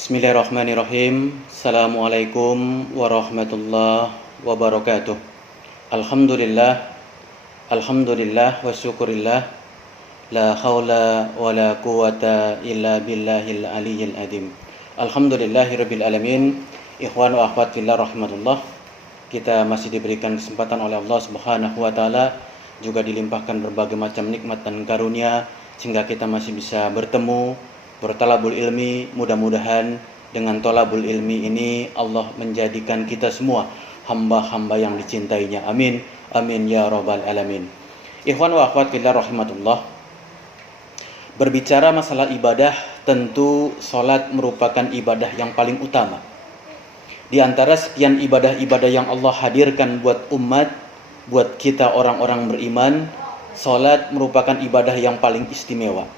Bismillahirrahmanirrahim. Assalamualaikum warahmatullahi wabarakatuh. Alhamdulillah, alhamdulillah wa syukurillah. La haula wa la quwata illa billahil aliyyil azim. Alhamdulillahirabbil alamin. Ikhwan wa akhwat fillah rahmatullah. Kita masih diberikan kesempatan oleh Allah Subhanahu wa taala, juga dilimpahkan berbagai macam nikmat dan karunia sehingga kita masih bisa bertemu, bertalabul ilmi. Mudah-mudahan dengan talabul ilmi ini Allah menjadikan kita semua hamba-hamba yang dicintainya. Amin. Amin ya rabbal alamin. Ikhwan wa akhwat fillah rahmatullah. Berbicara masalah ibadah, tentu salat merupakan ibadah yang paling utama. Di antara sekian ibadah-ibadah yang Allah hadirkan buat umat, buat kita orang-orang beriman, salat merupakan ibadah yang paling istimewa.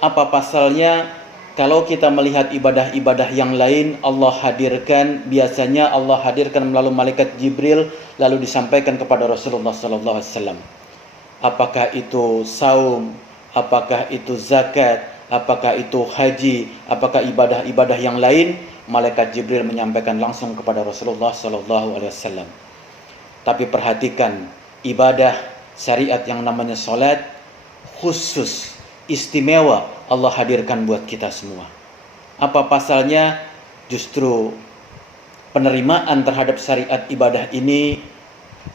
Apa pasalnya? Kalau kita melihat ibadah-ibadah yang lain, biasanya Allah hadirkan melalui malaikat Jibril, lalu disampaikan kepada Rasulullah SAW. Apakah itu saum, apakah itu zakat, apakah itu haji, apakah ibadah-ibadah yang lain, malaikat Jibril menyampaikan langsung kepada Rasulullah SAW. Tapi perhatikan, ibadah syariat yang namanya salat khusus, istimewa Allah hadirkan buat kita semua. Apa pasalnya? Justru penerimaan terhadap syariat ibadah ini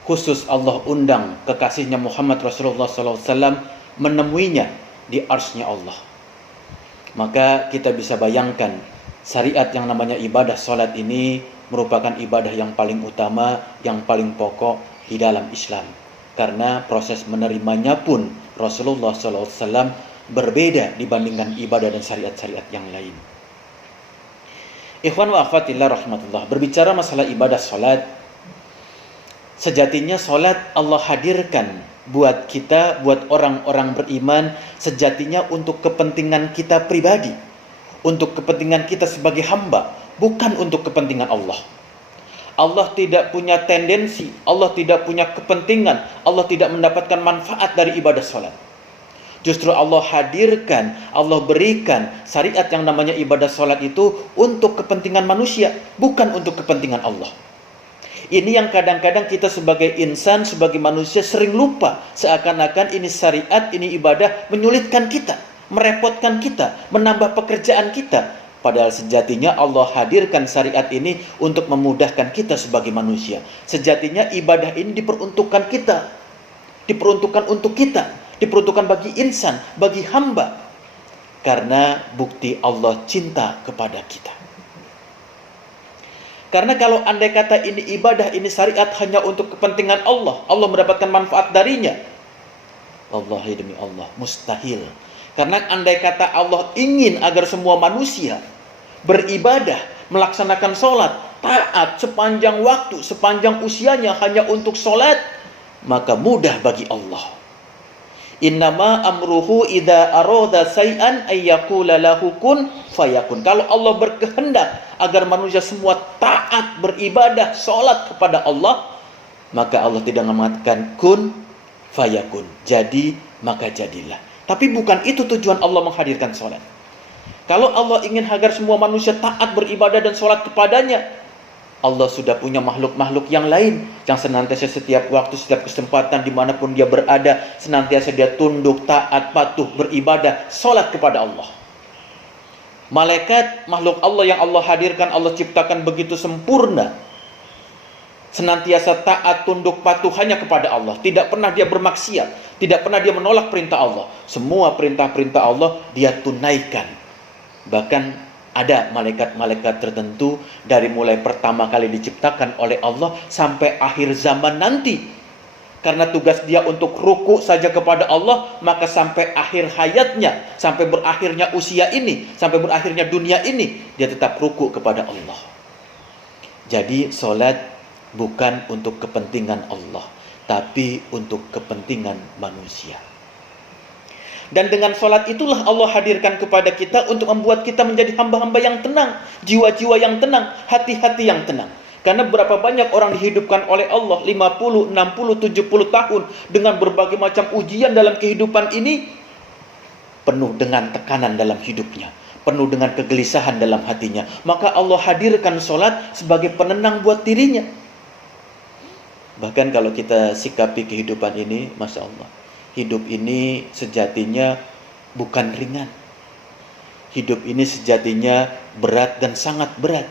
khusus Allah undang kekasihnya Muhammad Rasulullah SAW menemuinya di arsy-Nya Allah. Maka kita bisa bayangkan syariat yang namanya ibadah salat ini merupakan ibadah yang paling utama, yang paling pokok di dalam Islam. Karena proses menerimanya pun Rasulullah SAW berbeda dibandingkan ibadah dan syariat-syariat yang lain. Ikhwan wa akhwatillah rahmatullah. Berbicara masalah ibadah salat, sejatinya salat Allah hadirkan buat kita, buat orang-orang beriman, sejatinya untuk kepentingan kita pribadi, untuk kepentingan kita sebagai hamba, bukan untuk kepentingan Allah. Allah tidak punya tendensi, Allah tidak punya kepentingan, Allah tidak mendapatkan manfaat dari ibadah salat. Justru Allah hadirkan, Allah berikan syariat yang namanya ibadah salat itu untuk kepentingan manusia, bukan untuk kepentingan Allah. Ini yang kadang-kadang kita sebagai insan, sebagai manusia sering lupa. Seakan-akan ini syariat, ini ibadah menyulitkan kita, merepotkan kita, menambah pekerjaan kita. Padahal sejatinya Allah hadirkan syariat ini untuk memudahkan kita sebagai manusia. Sejatinya ibadah ini diperuntukkan kita, diperuntukkan untuk kita, diperuntukkan bagi insan, bagi hamba. Karena bukti Allah cinta kepada kita. Karena kalau andai kata ini ibadah, ini syariat hanya untuk kepentingan Allah, Allah mendapatkan manfaat darinya, wallahi demi Allah, mustahil. Karena andai kata Allah ingin agar semua manusia beribadah, melaksanakan sholat, taat sepanjang waktu, sepanjang usianya hanya untuk sholat, maka mudah bagi Allah. Innama amruhu idza arada syai'an ayyaqula lahu kun fayakun. Kalau Allah berkehendak agar manusia semua taat, beribadah, sholat kepada Allah, maka Allah tidak mengatakan kun fayakun, jadi maka jadilah. Tapi bukan itu tujuan Allah menghadirkan sholat. Kalau Allah ingin agar semua manusia taat, beribadah dan sholat kepadanya, Allah sudah punya makhluk-makhluk yang lain yang senantiasa setiap waktu, setiap kesempatan, dimanapun dia berada, senantiasa dia tunduk, taat, patuh, beribadah, sholat kepada Allah. Malaikat, makhluk Allah yang Allah hadirkan, Allah ciptakan begitu sempurna, senantiasa taat, tunduk, patuh hanya kepada Allah. Tidak pernah dia bermaksiat, tidak pernah dia menolak perintah Allah. Semua perintah-perintah Allah dia tunaikan. Bahkan ada malaikat-malaikat tertentu dari mulai pertama kali diciptakan oleh Allah sampai akhir zaman nanti. Karena tugas dia untuk ruku saja kepada Allah, maka sampai akhir hayatnya, sampai berakhirnya usia ini, sampai berakhirnya dunia ini, dia tetap ruku kepada Allah. Jadi salat bukan untuk kepentingan Allah, tapi untuk kepentingan manusia. Dan dengan sholat itulah Allah hadirkan kepada kita untuk membuat kita menjadi hamba-hamba yang tenang, jiwa-jiwa yang tenang, hati-hati yang tenang. Karena berapa banyak orang dihidupkan oleh Allah 50, 60, 70 tahun dengan berbagai macam ujian dalam kehidupan ini, penuh dengan tekanan dalam hidupnya, penuh dengan kegelisahan dalam hatinya. Maka Allah hadirkan sholat sebagai penenang buat dirinya. Bahkan kalau kita sikapi kehidupan ini, Masya Allah, hidup ini sejatinya bukan ringan. Hidup ini sejatinya berat dan sangat berat.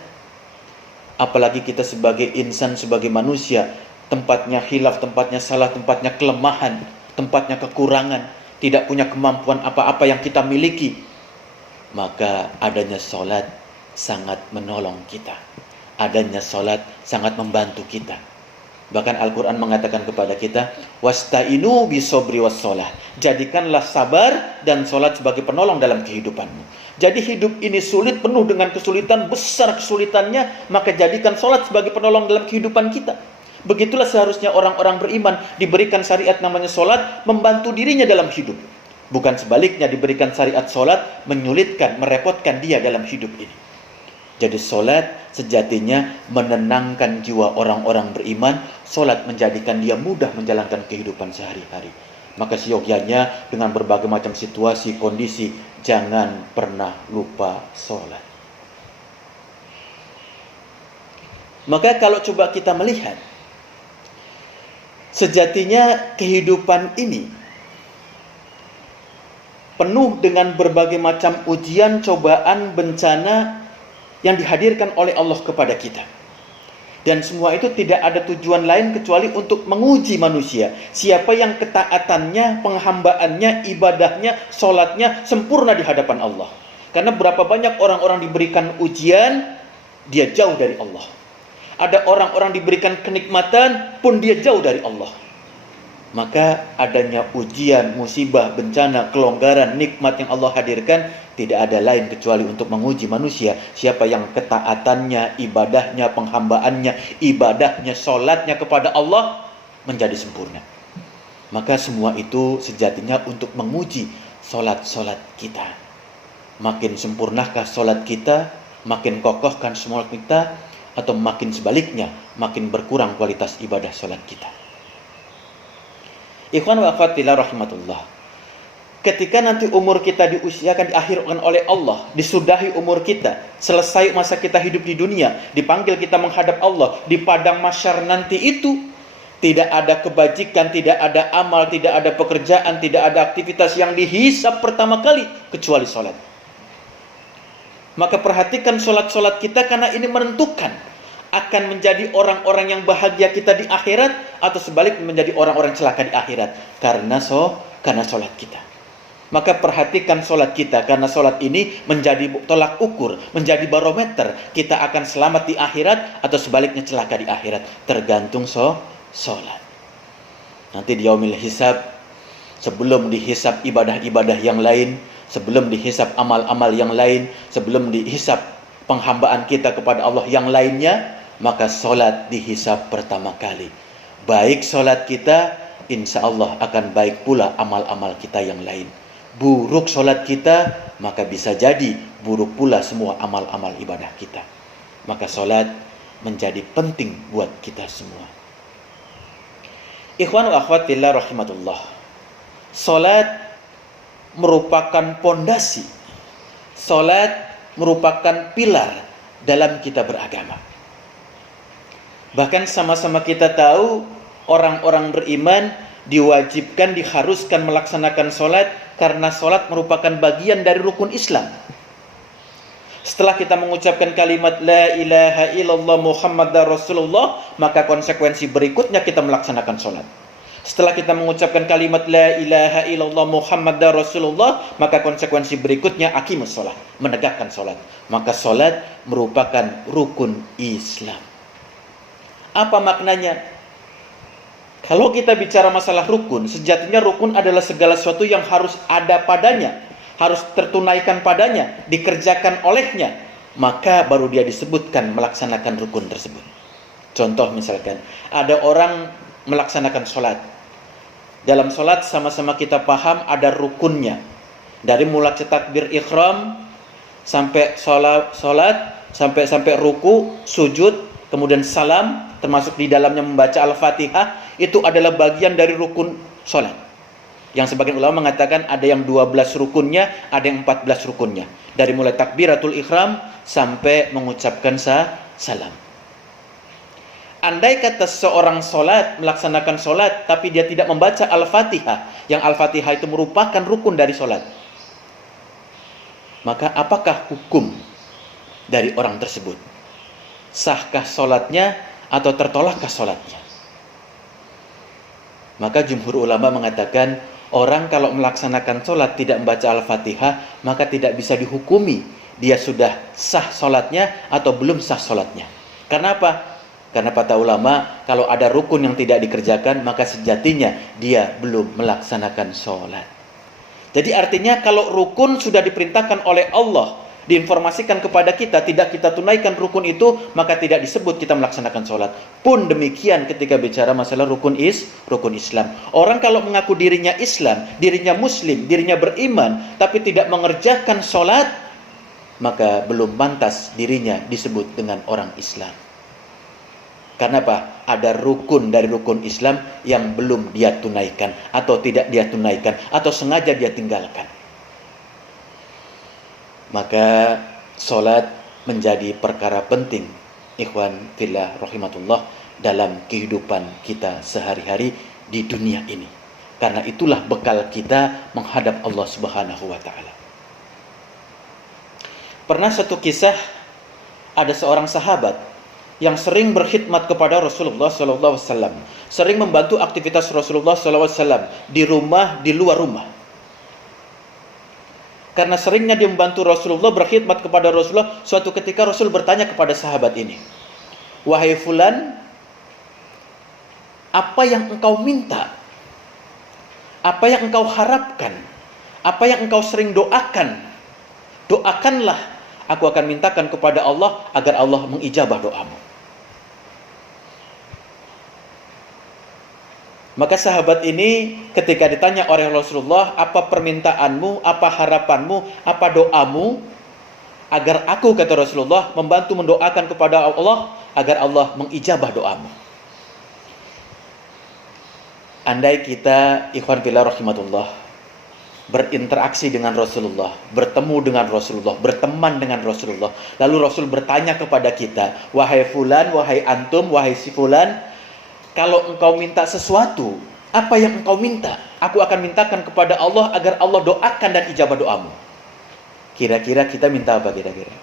Apalagi kita sebagai insan, sebagai manusia, tempatnya khilaf, tempatnya salah, tempatnya kelemahan, tempatnya kekurangan, tidak punya kemampuan apa-apa yang kita miliki. Maka adanya sholat sangat menolong kita. Adanya sholat sangat membantu kita. Bahkan Al-Quran mengatakan kepada kita, wasta'inu bisobri wassolah. Jadikanlah sabar dan sholat sebagai penolong dalam kehidupanmu. Jadi hidup ini sulit, penuh dengan kesulitan, besar kesulitannya, maka jadikan sholat sebagai penolong dalam kehidupan kita. Begitulah seharusnya orang-orang beriman diberikan syariat namanya sholat, membantu dirinya dalam hidup. Bukan sebaliknya, diberikan syariat sholat menyulitkan, merepotkan dia dalam hidup ini. Jadi sholat sejatinya menenangkan jiwa orang-orang beriman. Sholat menjadikan dia mudah menjalankan kehidupan sehari-hari. Maka seyogyanya dengan berbagai macam situasi, kondisi, jangan pernah lupa sholat. Maka kalau coba kita melihat, sejatinya kehidupan ini penuh dengan berbagai macam ujian, cobaan, bencana yang dihadirkan oleh Allah kepada kita. Dan semua itu tidak ada tujuan lain kecuali untuk menguji manusia. Siapa yang ketaatannya, penghambaannya, ibadahnya, sholatnya sempurna di hadapan Allah. Karena berapa banyak orang-orang diberikan ujian, dia jauh dari Allah. Ada orang-orang diberikan kenikmatan, pun dia jauh dari Allah. Maka adanya ujian, musibah, bencana, kelonggaran, nikmat yang Allah hadirkan tidak ada lain kecuali untuk menguji manusia. Siapa yang ketaatannya, ibadahnya, penghambaannya, ibadahnya, sholatnya kepada Allah menjadi sempurna. Maka semua itu sejatinya untuk menguji sholat-sholat kita. Makin sempurnakah sholat kita, makin kokohkan sholat kita, atau makin sebaliknya, makin berkurang kualitas ibadah sholat kita. Ikhwan wa akhwat fillah rahimatullah. Ketika nanti umur kita diusiakan, diakhirkan oleh Allah, disudahi umur kita, selesai masa kita hidup di dunia, dipanggil kita menghadap Allah, di padang mahsyar nanti itu, tidak ada kebajikan, tidak ada amal, tidak ada pekerjaan, tidak ada aktivitas yang dihisab pertama kali, kecuali sholat. Maka perhatikan sholat-sholat kita, karena ini menentukan akan menjadi orang-orang yang bahagia kita di akhirat, atau sebaliknya menjadi orang-orang celaka di akhirat karena sholat kita. Maka perhatikan sholat kita, karena sholat ini menjadi tolak ukur, menjadi barometer kita akan selamat di akhirat atau sebaliknya celaka di akhirat, tergantung sholat. Nanti di yaumil hisab, sebelum dihisab ibadah-ibadah yang lain, sebelum dihisab amal-amal yang lain, sebelum dihisab penghambaan kita kepada Allah yang lainnya, maka sholat dihisab pertama kali. Baik sholat kita, insya Allah akan baik pula amal-amal kita yang lain. Buruk sholat kita, maka bisa jadi buruk pula semua amal-amal ibadah kita. Maka sholat menjadi penting buat kita semua. Ikhwan wa akhwat fillah rahimatullah. Sholat merupakan pondasi. Sholat merupakan pilar dalam kita beragama. Bahkan sama-sama kita tahu, orang-orang beriman diwajibkan, diharuskan melaksanakan sholat, karena sholat merupakan bagian dari rukun Islam. Setelah kita mengucapkan kalimat La ilaha illallah Muhammadar Rasulullah, maka konsekuensi berikutnya kita melaksanakan sholat. Setelah kita mengucapkan kalimat La ilaha illallah Muhammadar Rasulullah, maka konsekuensi berikutnya aqimus sholat, menegakkan sholat. Maka sholat merupakan rukun Islam. Apa maknanya? Kalau kita bicara masalah rukun, sejatinya rukun adalah segala sesuatu yang harus ada padanya, harus tertunaikan padanya, dikerjakan olehnya, maka baru dia disebutkan melaksanakan rukun tersebut. Contoh misalkan, ada orang melaksanakan sholat. Dalam sholat sama-sama kita paham ada rukunnya. Dari mulai takbir ihram sampai sholat, sampai ruku, sujud, kemudian salam, termasuk di dalamnya membaca Al-Fatihah, itu adalah bagian dari rukun sholat. Yang sebagian ulama mengatakan ada yang 12 rukunnya, ada yang 14 rukunnya. Dari mulai takbiratul ihram sampai mengucapkan salam. Andai kata seorang melaksanakan solat, tapi dia tidak membaca Al-Fatihah, yang Al-Fatihah itu merupakan rukun dari solat, maka apakah hukum dari orang tersebut? Sahkah solatnya atau tertolakkah solatnya? Maka jumhur ulama mengatakan, orang kalau melaksanakan solat tidak membaca Al-Fatihah, maka tidak bisa dihukumi dia sudah sah solatnya atau belum sah solatnya. Karena apa? Karena kata ulama, kalau ada rukun yang tidak dikerjakan, maka sejatinya dia belum melaksanakan solat. Jadi artinya kalau rukun sudah diperintahkan oleh Allah, diinformasikan kepada kita, tidak kita tunaikan rukun itu, maka tidak disebut kita melaksanakan sholat. Pun demikian ketika bicara masalah rukun Islam. Orang kalau mengaku dirinya Islam, dirinya Muslim, dirinya beriman, tapi tidak mengerjakan sholat, maka belum pantas dirinya disebut dengan orang Islam. Karena apa? Ada rukun dari rukun Islam yang belum dia tunaikan, atau tidak dia tunaikan, atau sengaja dia tinggalkan. Maka sholat menjadi perkara penting, ikhwan fillah rahimatullah, dalam kehidupan kita sehari-hari di dunia ini. Karena itulah bekal kita menghadap Allah Subhanahu wa ta'ala. Pernah satu kisah, ada seorang sahabat yang sering berkhidmat kepada Rasulullah SAW, sering membantu aktivitas Rasulullah SAW di rumah, di luar rumah. Karena seringnya dia membantu Rasulullah, berkhidmat kepada Rasulullah, suatu ketika Rasul bertanya kepada sahabat ini, "Wahai fulan, apa yang engkau minta? Apa yang engkau harapkan? Apa yang engkau sering doakan? Doakanlah, aku akan mintakan kepada Allah agar Allah mengijabah doamu." Maka sahabat ini ketika ditanya oleh Rasulullah, apa permintaanmu, apa harapanmu, apa doamu, agar aku, kata Rasulullah, membantu mendoakan kepada Allah agar Allah mengijabah doamu. Andai kita, ikhwan fillah rahimatullah, berinteraksi dengan Rasulullah, bertemu dengan Rasulullah, berteman dengan Rasulullah, lalu Rasul bertanya kepada kita, "Wahai fulan, wahai antum, wahai si fulan, kalau engkau minta sesuatu, apa yang engkau minta? Aku akan mintakan kepada Allah agar Allah doakan dan ijabah doamu." Kira-kira kita minta apa kira-kira?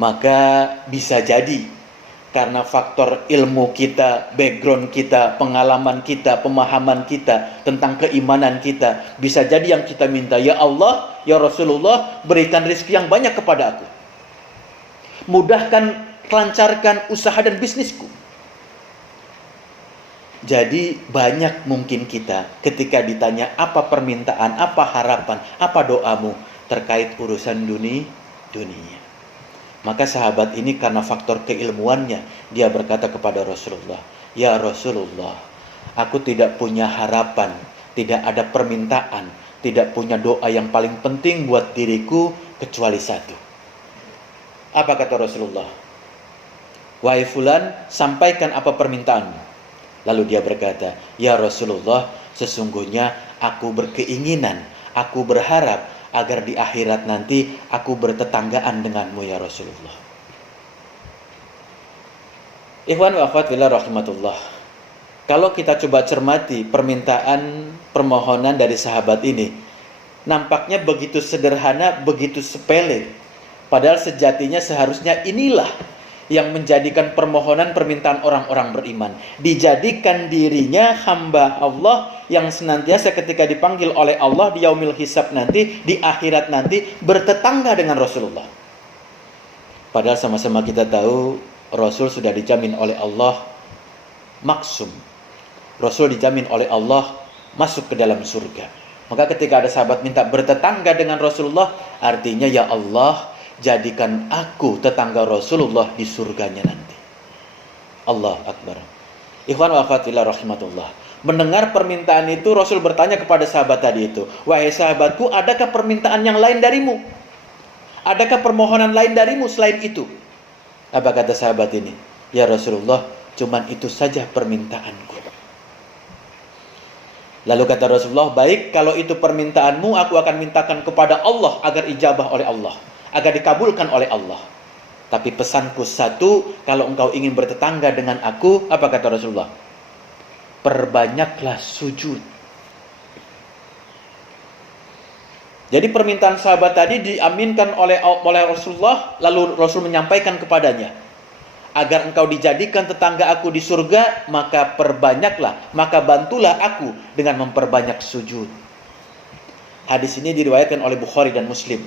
Maka bisa jadi karena faktor ilmu kita, background kita, pengalaman kita, pemahaman kita tentang keimanan kita, bisa jadi yang kita minta, "Ya Allah, ya Rasulullah, berikan rezeki yang banyak kepada aku. Mudahkan, lancarkan usaha dan bisnisku." Jadi banyak mungkin kita ketika ditanya apa permintaan, apa harapan, apa doamu terkait urusan dunia. Maka sahabat ini karena faktor keilmuannya, dia berkata kepada Rasulullah, "Ya Rasulullah, aku tidak punya harapan, tidak ada permintaan, tidak punya doa yang paling penting buat diriku kecuali satu." Apa kata Rasulullah? "Wahai fulan, sampaikan apa permintaanmu." Lalu dia berkata, "Ya Rasulullah, sesungguhnya aku berkeinginan, aku berharap agar di akhirat nanti aku bertetanggaan denganmu ya Rasulullah." Ikhwan wa akhwat fillah rahimatullah. Kalau kita coba cermati permintaan, permohonan dari sahabat ini, nampaknya begitu sederhana, begitu sepele. Padahal sejatinya seharusnya inilah yang menjadikan permohonan permintaan orang-orang beriman. Dijadikan dirinya hamba Allah yang senantiasa ketika dipanggil oleh Allah di yaumil hisab nanti, di akhirat nanti, bertetangga dengan Rasulullah. Padahal sama-sama kita tahu Rasul sudah dijamin oleh Allah maksum. Rasul dijamin oleh Allah masuk ke dalam surga. Maka ketika ada sahabat minta bertetangga dengan Rasulullah, artinya ya Allah, jadikan aku tetangga Rasulullah di surganya nanti. Allah Akbar. Ikhwan wa akhwat fillah rahimatullah. Mendengar permintaan itu, Rasul bertanya kepada sahabat tadi itu, "Wahai sahabatku, adakah permintaan yang lain darimu? Adakah permohonan lain darimu selain itu?" Apa kata sahabat ini? "Ya Rasulullah, cuman itu saja permintaanku." Lalu kata Rasulullah, baik, kalau itu permintaanmu, aku akan mintakan kepada Allah agar ijabah oleh Allah, agar dikabulkan oleh Allah. Tapi pesanku satu, kalau engkau ingin bertetangga dengan aku, apa kata Rasulullah? Perbanyaklah sujud. Jadi permintaan sahabat tadi diaminkan oleh Rasulullah, lalu Rasul menyampaikan kepadanya, agar engkau dijadikan tetangga aku di surga, maka perbanyaklah, maka bantulah aku dengan memperbanyak sujud. Hadis ini diriwayatkan oleh Bukhari dan Muslim.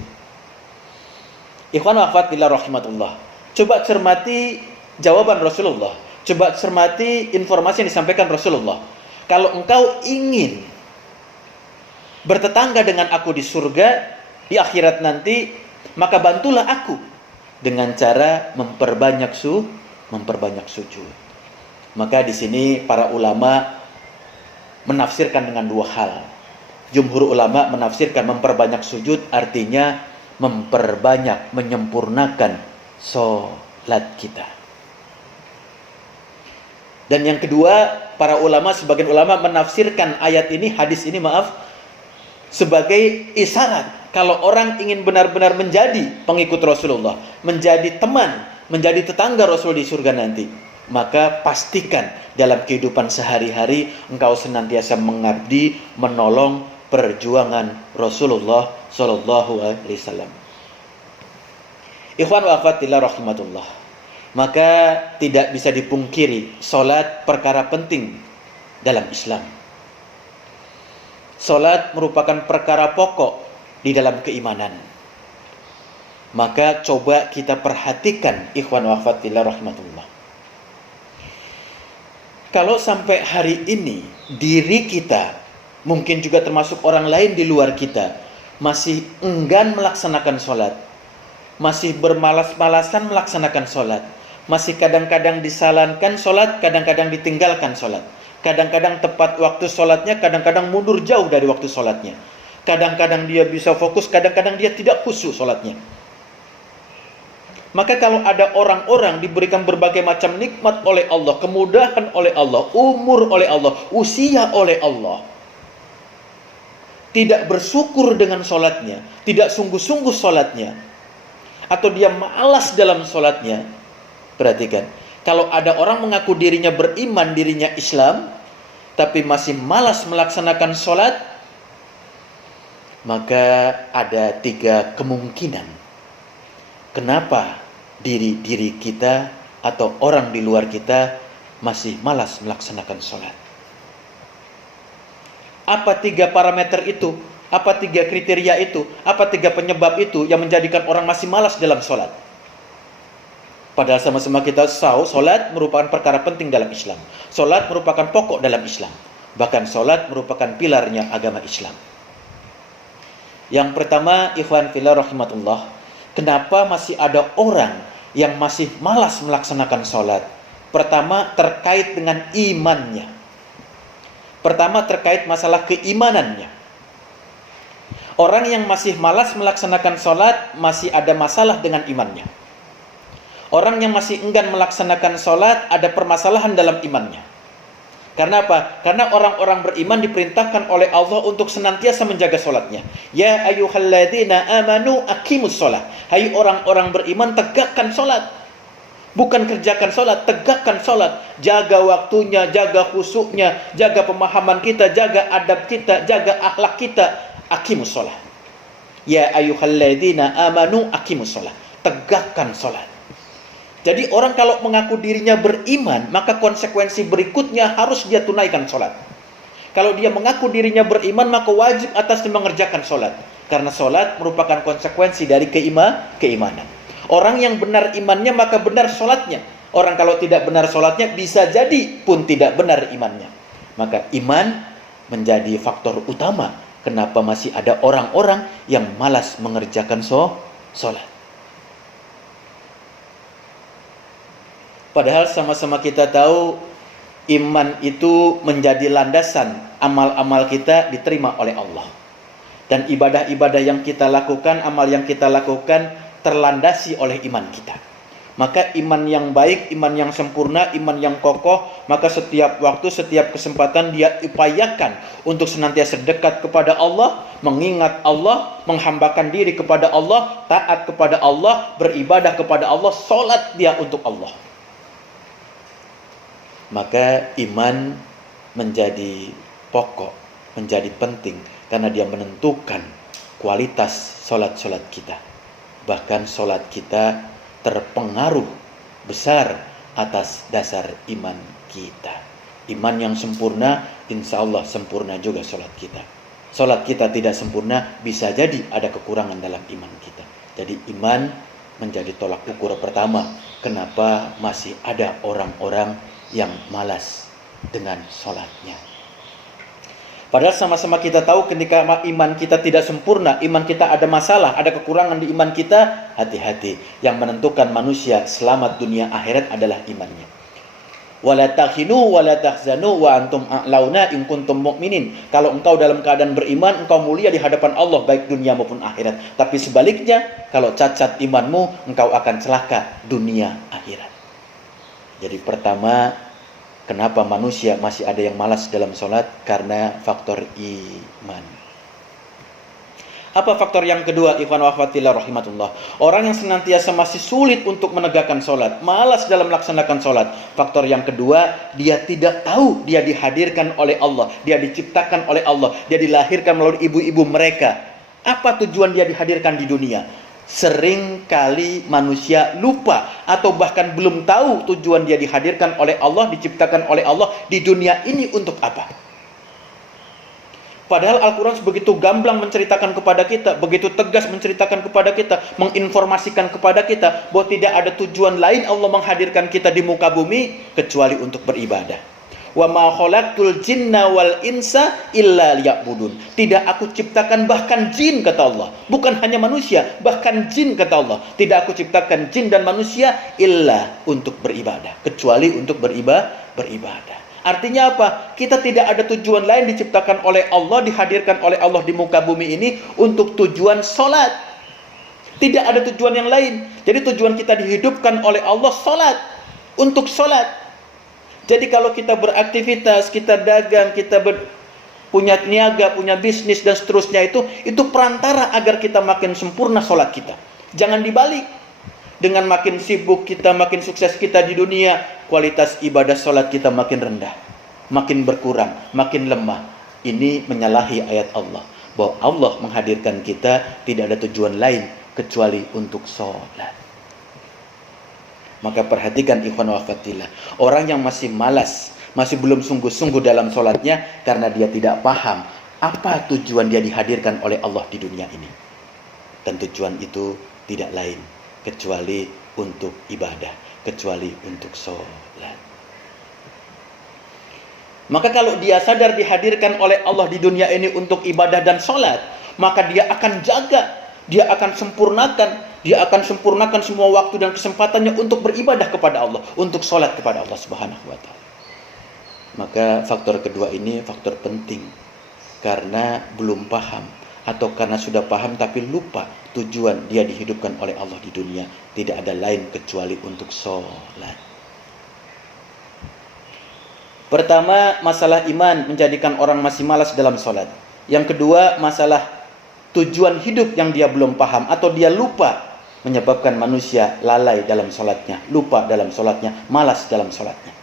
Ikhwan wa akhwat fillah rahimatullah. Coba cermati jawaban Rasulullah. Coba cermati informasi yang disampaikan Rasulullah. Kalau engkau ingin bertetangga dengan aku di surga, di akhirat nanti, maka bantulah aku dengan cara memperbanyak sujud. Maka di sini para ulama menafsirkan dengan dua hal. Jumhur ulama menafsirkan memperbanyak sujud artinya memperbanyak, menyempurnakan sholat kita. Dan yang kedua, para ulama, sebagian ulama menafsirkan ayat ini, hadis ini sebagai isyarat kalau orang ingin benar-benar menjadi pengikut Rasulullah, menjadi teman, menjadi tetangga Rasul di surga nanti, maka pastikan dalam kehidupan sehari-hari engkau senantiasa mengabdi, menolong perjuangan Rasulullah Sallallahu Alaihi Wasallam. Ikhwan wa akhwat fillah rahimatullah. Maka tidak bisa dipungkiri, salat perkara penting dalam Islam. Salat merupakan perkara pokok di dalam keimanan. Maka coba kita perhatikan, ikhwan wa akhwat fillah rahimatullah. Kalau sampai hari ini diri kita, mungkin juga termasuk orang lain di luar kita, masih enggan melaksanakan sholat, masih bermalas-malasan melaksanakan sholat, masih kadang-kadang disalankan sholat, kadang-kadang ditinggalkan sholat, kadang-kadang tepat waktu sholatnya, kadang-kadang mundur jauh dari waktu sholatnya, kadang-kadang dia bisa fokus, kadang-kadang dia tidak khusyuk sholatnya. Maka kalau ada orang-orang diberikan berbagai macam nikmat oleh Allah, kemudahan oleh Allah, umur oleh Allah, usia oleh Allah, tidak bersyukur dengan sholatnya, tidak sungguh-sungguh sholatnya, atau dia malas dalam sholatnya, perhatikan, kalau ada orang mengaku dirinya beriman, dirinya Islam, tapi masih malas melaksanakan sholat, maka ada 3 kemungkinan. Kenapa diri kita atau orang di luar kita masih malas melaksanakan sholat? Apa 3 parameter itu? Apa 3 kriteria itu? Apa 3 penyebab itu yang menjadikan orang masih malas dalam sholat? Padahal sama-sama kita tahu sholat merupakan perkara penting dalam Islam. Sholat merupakan pokok dalam Islam. Bahkan sholat merupakan pilarnya agama Islam. Yang pertama, ikhwan fillah rahimatullah, kenapa masih ada orang yang masih malas melaksanakan sholat? Pertama, terkait dengan imannya. Pertama, terkait masalah keimanannya. Orang yang masih malas melaksanakan sholat masih ada masalah dengan imannya. Orang yang masih enggan melaksanakan sholat ada permasalahan dalam imannya. Karena apa? Karena orang-orang beriman diperintahkan oleh Allah untuk senantiasa menjaga sholatnya. Ya ayyuhalladzina amanu aqimus sholat. Hai orang-orang beriman, tegakkan sholat. Bukan kerjakan sholat, tegakkan sholat. Jaga waktunya, jaga khusyuknya, jaga pemahaman kita, jaga adab kita, jaga akhlak kita. Aqimus sholat. Ya ayyuhalladzina amanu aqimus sholat. Tegakkan sholat. Jadi orang kalau mengaku dirinya beriman, maka konsekuensi berikutnya harus dia tunaikan sholat. Kalau dia mengaku dirinya beriman, maka wajib atasnya mengerjakan sholat. Karena sholat merupakan konsekuensi dari keimanan. Orang yang benar imannya, maka benar sholatnya. Orang kalau tidak benar sholatnya, bisa jadi pun tidak benar imannya. Maka iman menjadi faktor utama kenapa masih ada orang-orang yang malas mengerjakan sholat. Padahal sama-sama kita tahu iman itu menjadi landasan amal-amal kita diterima oleh Allah. Dan ibadah-ibadah yang kita lakukan, amal yang kita lakukan terlandasi oleh iman kita. Maka iman yang baik, iman yang sempurna, iman yang kokoh, maka setiap waktu, setiap kesempatan dia upayakan untuk senantiasa dekat kepada Allah, mengingat Allah, menghambakan diri kepada Allah, taat kepada Allah, beribadah kepada Allah, sholat dia untuk Allah. Maka iman menjadi pokok, menjadi penting, karena dia menentukan kualitas sholat-sholat kita. Bahkan sholat kita terpengaruh besar atas dasar iman kita. Iman yang sempurna, insya Allah sempurna juga sholat kita. Sholat kita tidak sempurna, bisa jadi ada kekurangan dalam iman kita. Jadi iman menjadi tolak ukur pertama. Kenapa masih ada orang-orang yang malas dengan sholatnya? Padahal sama-sama kita tahu ketika iman kita tidak sempurna, iman kita ada masalah, ada kekurangan di iman kita, hati-hati. Yang menentukan manusia selamat dunia akhirat adalah imannya. Wala takhinu wala tahzanu wa antum a'launa in kuntum mu'minin. Kalau engkau dalam keadaan beriman, engkau mulia di hadapan Allah baik dunia maupun akhirat. Tapi sebaliknya, kalau cacat imanmu, engkau akan celaka dunia akhirat. Jadi pertama, kenapa manusia masih ada yang malas dalam sholat? Karena faktor iman. Apa faktor yang kedua? Ikhwan wa akhwatillah rahimatullah. Orang yang senantiasa masih sulit untuk menegakkan sholat, malas dalam melaksanakan sholat. Faktor yang kedua, dia tidak tahu dia dihadirkan oleh Allah, dia diciptakan oleh Allah, dia dilahirkan melalui ibu-ibu mereka. Apa tujuan dia dihadirkan di dunia? Sering kali manusia lupa atau bahkan belum tahu tujuan dia dihadirkan oleh Allah, diciptakan oleh Allah di dunia ini untuk apa. Padahal Al-Quran begitu gamblang menceritakan kepada kita, begitu tegas menceritakan kepada kita, menginformasikan kepada kita bahwa tidak ada tujuan lain Allah menghadirkan kita di muka bumi kecuali untuk beribadah. Wa ma khalaqtul jinna wal insa illa liya'budun. Tidak aku ciptakan bahkan jin, kata Allah. Bukan hanya manusia, bahkan jin, kata Allah. Tidak aku ciptakan jin dan manusia illa untuk beribadah, kecuali untuk beribadah. Artinya apa? Kita tidak ada tujuan lain diciptakan oleh Allah, dihadirkan oleh Allah di muka bumi ini untuk tujuan sholat. Tidak ada tujuan yang lain. Jadi tujuan kita dihidupkan oleh Allah sholat, untuk sholat. Jadi kalau kita beraktivitas, kita dagang, kita punya niaga, punya bisnis dan seterusnya, itu perantara agar kita makin sempurna sholat kita. Jangan dibalik. Dengan makin sibuk kita, makin sukses kita di dunia, kualitas ibadah sholat kita makin rendah, makin berkurang, makin lemah. Ini menyalahi ayat Allah, bahwa Allah menghadirkan kita tidak ada tujuan lain kecuali untuk sholat. Maka perhatikan ikhwan wa akhwatillah, orang yang masih malas, masih belum sungguh-sungguh dalam sholatnya karena dia tidak paham apa tujuan dia dihadirkan oleh Allah di dunia ini. Dan tujuan itu tidak lain kecuali untuk ibadah, kecuali untuk sholat. Maka kalau dia sadar dihadirkan oleh Allah di dunia ini untuk ibadah dan sholat, maka dia akan jaga, dia akan sempurnakan semua waktu dan kesempatannya untuk beribadah kepada Allah, untuk sholat kepada Allah Subhanahu wa ta'ala. Maka faktor kedua ini faktor penting, karena belum paham atau karena sudah paham tapi lupa tujuan dia dihidupkan oleh Allah di dunia, tidak ada lain kecuali untuk sholat. Pertama, masalah iman menjadikan orang masih malas dalam sholat. Yang kedua, masalah tujuan hidup yang dia belum paham atau dia lupa, menyebabkan manusia lalai dalam sholatnya, lupa dalam sholatnya, malas dalam sholatnya.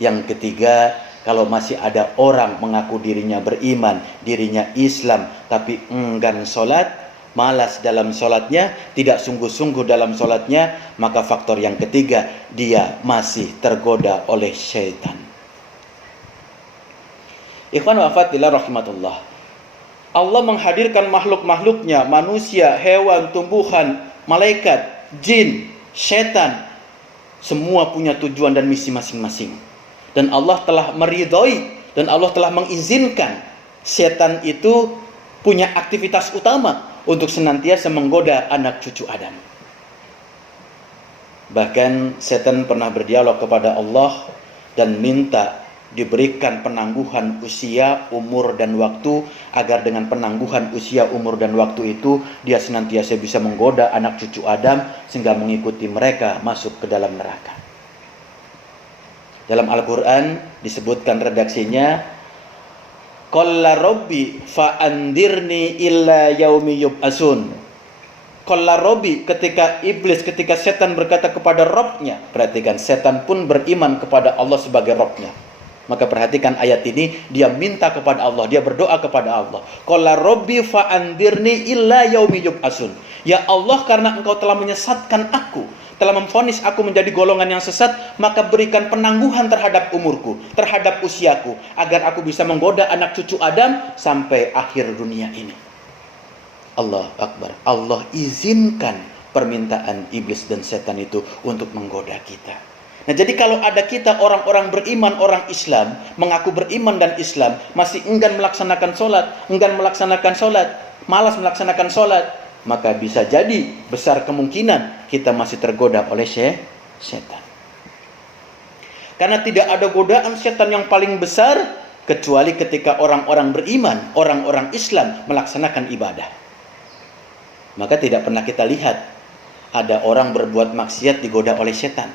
Yang ketiga, kalau masih ada orang mengaku dirinya beriman, dirinya Islam, tapi enggan sholat, malas dalam sholatnya, tidak sungguh-sungguh dalam sholatnya, maka faktor yang ketiga, dia masih tergoda oleh syaitan. Ikhwan wa akhwatillah rahimatullah. Allah menghadirkan makhluk-makhluknya, manusia, hewan, tumbuhan, malaikat, jin, syaitan, semua punya tujuan dan misi masing-masing. Dan Allah telah meridhoi dan Allah telah mengizinkan setan itu punya aktivitas utama untuk senantiasa menggoda anak cucu Adam. Bahkan setan pernah berdialog kepada Allah dan minta diberikan penangguhan usia, umur, dan waktu, agar dengan penangguhan usia, umur, dan waktu itu dia senantiasa bisa menggoda anak cucu Adam sehingga mengikuti mereka masuk ke dalam neraka. Dalam Al-Quran disebutkan redaksinya, Qalla Rabbi fa'andirni illa yaumi yub'asun. Qalla Rabbi, ketika iblis, ketika setan berkata kepada Rabbnya, perhatikan, setan pun beriman kepada Allah sebagai Rabbnya. Maka perhatikan ayat ini, dia minta kepada Allah, dia berdoa kepada Allah. Qala Rabbi fa'andirni illa yaumi yub'asun. Ya Allah, karena Engkau telah menyesatkan aku, telah memvonis aku menjadi golongan yang sesat, maka berikan penangguhan terhadap umurku, terhadap usiaku, agar aku bisa menggoda anak cucu Adam sampai akhir dunia ini. Allah Akbar. Allah izinkan permintaan iblis dan setan itu untuk menggoda kita. Nah, jadi kalau ada kita orang-orang beriman, orang Islam, mengaku beriman dan Islam, masih enggan melaksanakan sholat, malas melaksanakan sholat, maka bisa jadi besar kemungkinan kita masih tergoda oleh setan. Karena tidak ada godaan setan yang paling besar kecuali ketika orang-orang beriman, orang-orang Islam melaksanakan ibadah. Maka tidak pernah kita lihat ada orang berbuat maksiat digoda oleh setan.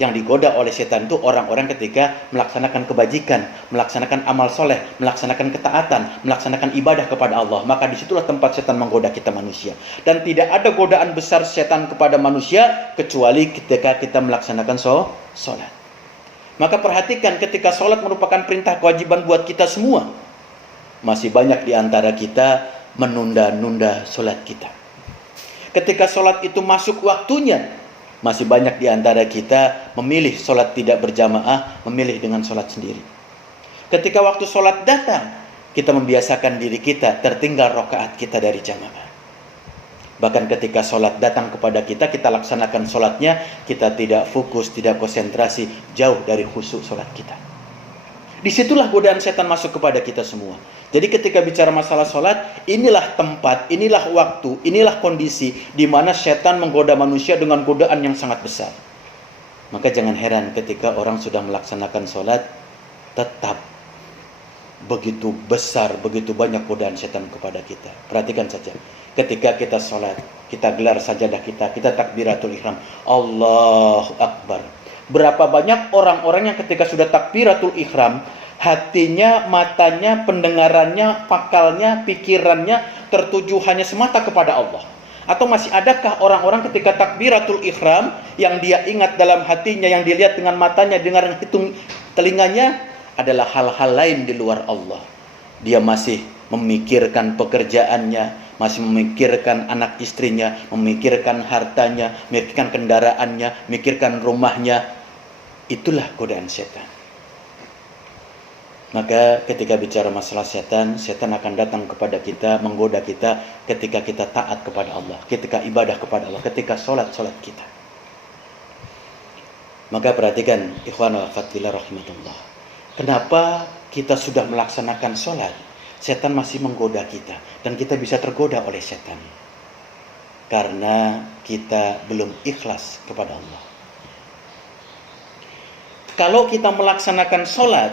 Yang digoda oleh setan itu orang-orang ketika melaksanakan kebajikan, melaksanakan amal soleh, melaksanakan ketaatan, melaksanakan ibadah kepada Allah. Maka disitulah tempat setan menggoda kita manusia. Dan tidak ada godaan besar setan kepada manusia kecuali ketika kita melaksanakan sholat. Maka perhatikan, ketika sholat merupakan perintah kewajiban buat kita semua, masih banyak di antara kita menunda-nunda sholat kita. Ketika sholat itu masuk waktunya, masih banyak di antara kita memilih sholat tidak berjamaah, memilih dengan sholat sendiri. Ketika waktu sholat datang, kita membiasakan diri kita tertinggal rakaat kita dari jamaah. Bahkan ketika sholat datang kepada kita, kita laksanakan sholatnya, kita tidak fokus, tidak konsentrasi, jauh dari khusyuk sholat kita. Disitulah godaan setan masuk kepada kita semua. Jadi ketika bicara masalah sholat, inilah tempat, inilah waktu, inilah kondisi di mana setan menggoda manusia dengan godaan yang sangat besar. Maka jangan heran ketika orang sudah melaksanakan sholat, tetap begitu besar, begitu banyak godaan setan kepada kita. Perhatikan saja, ketika kita sholat, kita gelar sajadah kita takbiratul ihram, Allahu Akbar. Berapa banyak orang-orang yang ketika sudah takbiratul ihram, hatinya, matanya, pendengarannya, pakalnya, pikirannya tertuju hanya semata kepada Allah. Atau masih adakah orang-orang ketika takbiratul ihram yang dia ingat dalam hatinya, yang dilihat dengan matanya, dengar dengan hitung telinganya adalah hal-hal lain di luar Allah. Dia masih memikirkan pekerjaannya, masih memikirkan anak istrinya, memikirkan hartanya, memikirkan kendaraannya, memikirkan rumahnya. Itulah godaan setan. Maka ketika bicara masalah setan, setan akan datang kepada kita, menggoda kita ketika kita taat kepada Allah, ketika ibadah kepada Allah, ketika sholat kita. Maka perhatikan, ikhwan wa akhwat fillah rahimakumullah. Kenapa kita sudah melaksanakan sholat, setan masih menggoda kita, dan kita bisa tergoda oleh setan? Karena kita belum ikhlas kepada Allah. Kalau kita melaksanakan sholat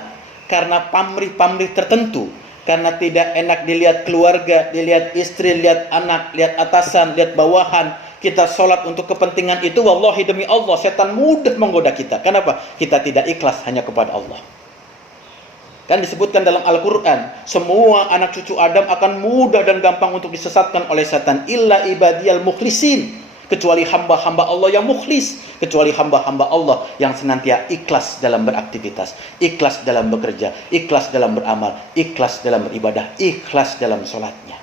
karena pamrih-pamrih tertentu, karena tidak enak dilihat keluarga, dilihat istri, lihat anak, lihat atasan, lihat bawahan, kita sholat untuk kepentingan itu, wallahi demi Allah, setan mudah menggoda kita. Kenapa? Kita tidak ikhlas hanya kepada Allah. Kan disebutkan dalam Al-Quran, semua anak cucu Adam akan mudah dan gampang untuk disesatkan oleh setan, illa ibadiyal mukhlisin, kecuali hamba-hamba Allah yang mukhlis, kecuali hamba-hamba Allah yang senantiasa ikhlas dalam beraktivitas, ikhlas dalam bekerja, ikhlas dalam beramal, ikhlas dalam beribadah, ikhlas dalam sholatnya.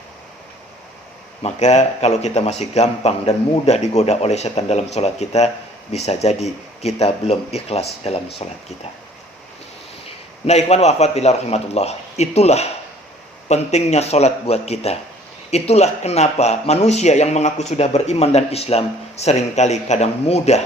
Maka kalau kita masih gampang dan mudah digoda oleh setan dalam sholat kita, bisa jadi kita belum ikhlas dalam sholat kita. Nah, ikhwan wa akhwat fillah rahimatullah, itulah pentingnya sholat buat kita. Itulah kenapa manusia yang mengaku sudah beriman dan Islam seringkali kadang mudah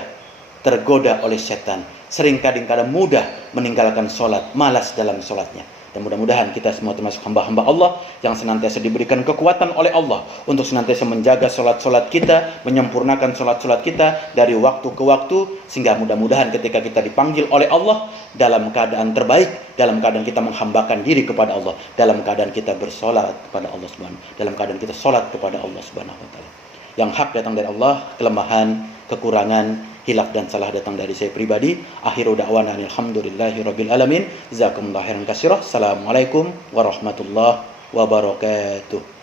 tergoda oleh setan, seringkali kadang mudah meninggalkan sholat, malas dalam sholatnya. Dan mudah-mudahan kita semua termasuk hamba-hamba Allah yang senantiasa diberikan kekuatan oleh Allah untuk senantiasa menjaga sholat-sholat kita, menyempurnakan sholat-sholat kita dari waktu ke waktu, sehingga mudah-mudahan ketika kita dipanggil oleh Allah dalam keadaan terbaik, dalam keadaan kita menghambakan diri kepada Allah, dalam keadaan kita bersolat kepada Allah Subhanahu, dalam keadaan kita sholat kepada Allah Subhanahu wa Ta'ala. Yang hak datang dari Allah, kelemahan, kekurangan, hilaf dan salah datang dari saya pribadi. Akhiru da'wana alhamdulillahi rabbil alamin. Jazakumullahu khairan katsira. Assalamualaikum warahmatullahi wabarakatuh.